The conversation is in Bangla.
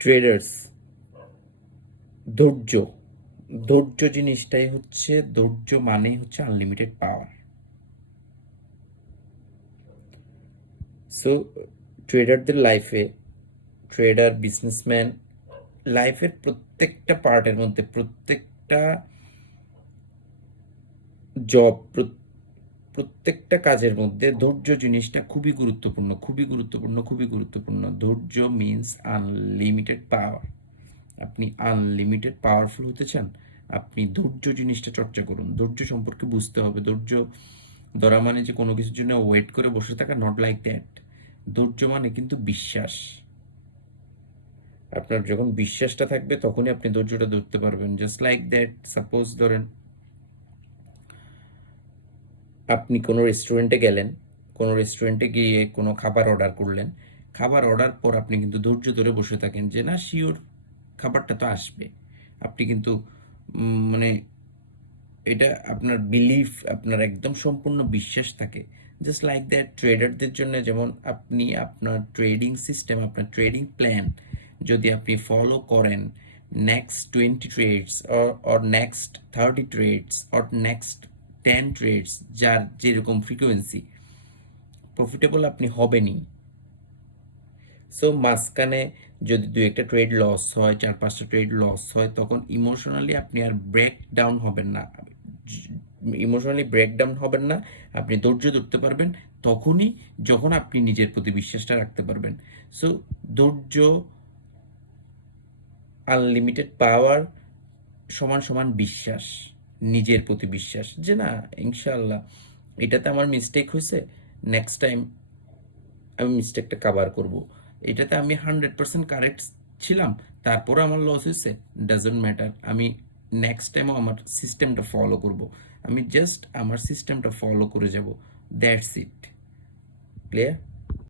ট্রেডার্স, ধৈর্য। ধৈর্য জিনিসটাই হচ্ছে, ধৈর্য মানেই হচ্ছে আনলিমিটেড পাওয়ার। সো ট্রেডারদের লাইফে, ট্রেডার, বিজনেসম্যান লাইফের প্রত্যেকটা পার্টের মধ্যে, প্রত্যেকটা জব, প্রত্যেকটা কাজের মধ্যে ধৈর্য জিনিসটা খুবই গুরুত্বপূর্ণ, খুবই গুরুত্বপূর্ণ, খুবই গুরুত্বপূর্ণ। ধৈর্য মিন্স আনলিমিটেড পাওয়ার। আপনি আনলিমিটেড পাওয়ারফুল হতে চান, আপনি ধৈর্য জিনিসটা চর্চা করুন। ধৈর্য সম্পর্কে বুঝতে হবে। ধৈর্য ধরা মানে যে কোনো কিছুর জন্য ওয়েট করে বসে থাকা, নট লাইক দ্যাট। ধৈর্য মানে কিন্তু বিশ্বাস। আপনার যখন বিশ্বাসটা থাকবে তখনই আপনি ধৈর্যটা ধরতে পারবেন। জাস্ট লাইক দ্যাট, সাপোজ ধরেন আপনি কোনো রেস্টুরেন্টে গেলেন, কোনো রেস্টুরেন্টে গিয়ে কোনো খাবার অর্ডার করলেন। খাবার অর্ডার পর আপনি কিন্তু ধৈর্য ধরে বসে থাকেন যে না, শিওর খাবারটা তো আসবে। আপনি কিন্তু মানে এটা আপনার বিলিফ, আপনার একদম সম্পূর্ণ বিশ্বাস থাকে। জাস্ট লাইক দ্যাট ট্রেডারদের জন্য, যেমন আপনি আপনার ট্রেডিং সিস্টেম, আপনার ট্রেডিং প্ল্যান যদি আপনি ফলো করেন, next 20 trades or next 30 trades or next 10 trades, যার যেরকম ফ্রিকোয়েন্সি, প্রফিটেবল আপনি হবেনই। সো মাঝখানে যদি দুই একটা ট্রেড লস হয়, 4-5টা ট্রেড লস হয়, তখন ইমোশনালি আপনি আর ব্রেক ডাউন হবেন না। ইমোশনালি ব্রেকডাউন হবেন না, আপনি ধৈর্য ধরতে পারবেন তখনই যখন আপনি নিজের প্রতি বিশ্বাসটা রাখতে পারবেন। সো ধৈর্য, আনলিমিটেড পাওয়ার সমান সমান বিশ্বাস, নিজের প্রতি বিশ্বাস যে না, ইনশাআল্লাহ এটাতে আমার মিস্টেক হয়েছে, নেক্সট টাইম আমি মিস্টেকটা কাভার করব। এটাতে আমি 100% কারেক্ট ছিলাম, তারপরে আমার লস হয়েছে, ডাজন্ট ম্যাটার, আমি নেক্সট টাইমও আমার সিস্টেমটা ফলো করব। আমি জাস্ট আমার সিস্টেমটা ফলো করে যাব, দ্যাটস ইট। ক্লিয়ার?